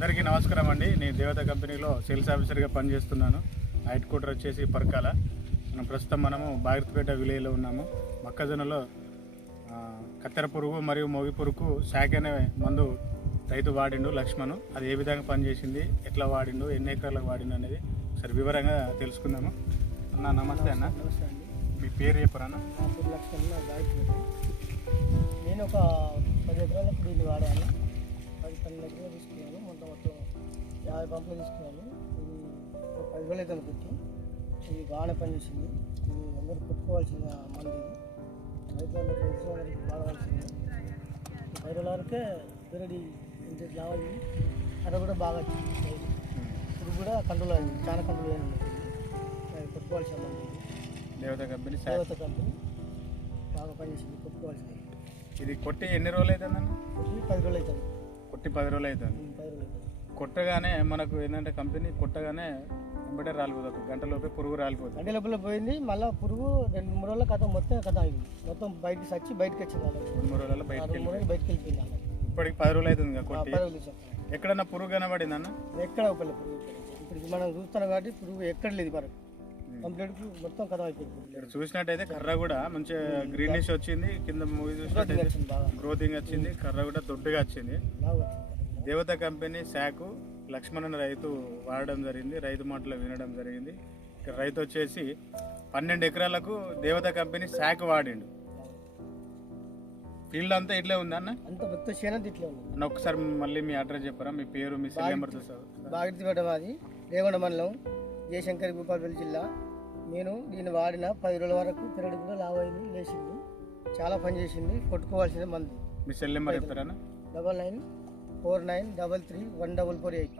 అందరికీ నమస్కారం అండి. నేను దేవత కంపెనీలో సేల్స్ ఆఫీసర్గా పనిచేస్తున్నాను. హెడ్ క్వార్టర్ వచ్చేసి పరకాల. మనము బాగిరిపేట విలేజ్లో ఉన్నాము. మొక్కజొన్నలో కత్తెర పురుగు మరియు మోగి పురుగుకు శాఖ అనే మందు రైతు వాడిండు లక్ష్మణ్. అది ఏ విధంగా పనిచేసింది, ఎట్లా వాడిండు, ఎన్ని ఎకరాలకు వాడిండు అనేది సరే వివరంగా తెలుసుకుందాము. అన్న నమస్తే. అన్న నమస్తే అండి. మీ పేరు చెప్పరా? నా పేరు లక్ష్మణ్, నా బాగిరిపేట. నేను ఒక 10 ఎకరాలకు దీన్ని వాడాను. 10 ఎకరాలు తీసుకున్నాను. మొత్తం 50 పంపులు తీసుకున్నాను. ఇది ఒక 10 రోజులు అయితే పెట్టి ఇది బాగానే పనిచేసింది. ఇది అందరూ పెట్టుకోవాల్సిన మంది, రైతులందరూ రైతులందరికీ వాడవలసింది. 10 రోజుల వరకే పెరడి ఇంటి లావాలి. కర్ర కూడా బాగా వచ్చింది. ఇప్పుడు కూడా కంట్రోల్ అయింది, చాలా కంట్రోల్ అయింది. పెట్టుకోవాల్సిన మంది దేవత కంపెనీ బాగా పనిచేసింది. పెట్టుకోవాల్సింది. ఇది కొట్టి ఎన్ని రోజులు అవుతుందన్న? 10 రోజులు అవుతుంది. కొట్టి 10 రోజులు అవుతుంది. 10 రోజులు అవుతుంది. కొట్టగానే మనకు ఏంటంటే కంపెనీ కొట్టగానే వెంబడే రాలిపోతుంది, గంటలోపే పురుగు రాలిపోతుంది. గంట లోపల పోయింది. మళ్ళీ పురుగు 2-3 రోజుల కథ మొత్తం అయింది. మొత్తం బయటకి సచ్చి బయటకి వచ్చింది. 2-3 రోజుల్లో బయటకి వెళ్ళిపోయింది. ఇప్పటికి 10 రోజులు అవుతుంది కొట్టి. 10 రోజులు చెప్పండి. ఎక్కడన్నా పురుగు కనబడింది అన్న? ఎక్కడ ఒకళ్ళ పురుగు ఇప్పుడు మనం చూస్తున్నాం కాబట్టి పురుగు ఎక్కడ లేదు. మనకు కంప్లీట్ మొత్తం కథ అయిపోయింది. ఇక్కడ చూసినట్టయితే కర్ర కూడా మంచిగా గ్రీనిష్ వచ్చింది. కింద మూవీ చూసినట్టయితే గ్రోతింగ్ వచ్చింది. కర్ర కూడా దొడ్డుగా వచ్చింది. దేవత కంపెనీ శాఖ లక్ష్మణ్ రైతు వాడడం జరిగింది. రైతు మాటలు వినడం జరిగింది. ఇక్కడ రైతు వచ్చేసి 12 ఎకరాలకు దేవత కంపెనీ శాఖ వాడిండు. ఫీల్డ్ అంతా ఇట్లే ఉంది అన్న? అంత మొత్తం చేనంత ఇట్లే ఉంది అన్న. ఒకసారి మళ్ళీ మీ అడ్రస్ చెప్పరా, మీ పేరు, మీ సెల్ నెంబర్? బాగిరిపేట మాది, రేవణ మండలం, జయశంకర్, భూపాలపల్లి జిల్లా. నేను దీన్ని వాడిన 10 రోజుల వరకు పెరడి కూడా లావైంది, లేచింది, చాలా పని చేసింది. కొట్టుకోవాల్సిన మంది. మీ సెల్ నెంబర్ చెప్తారా? 9949331448.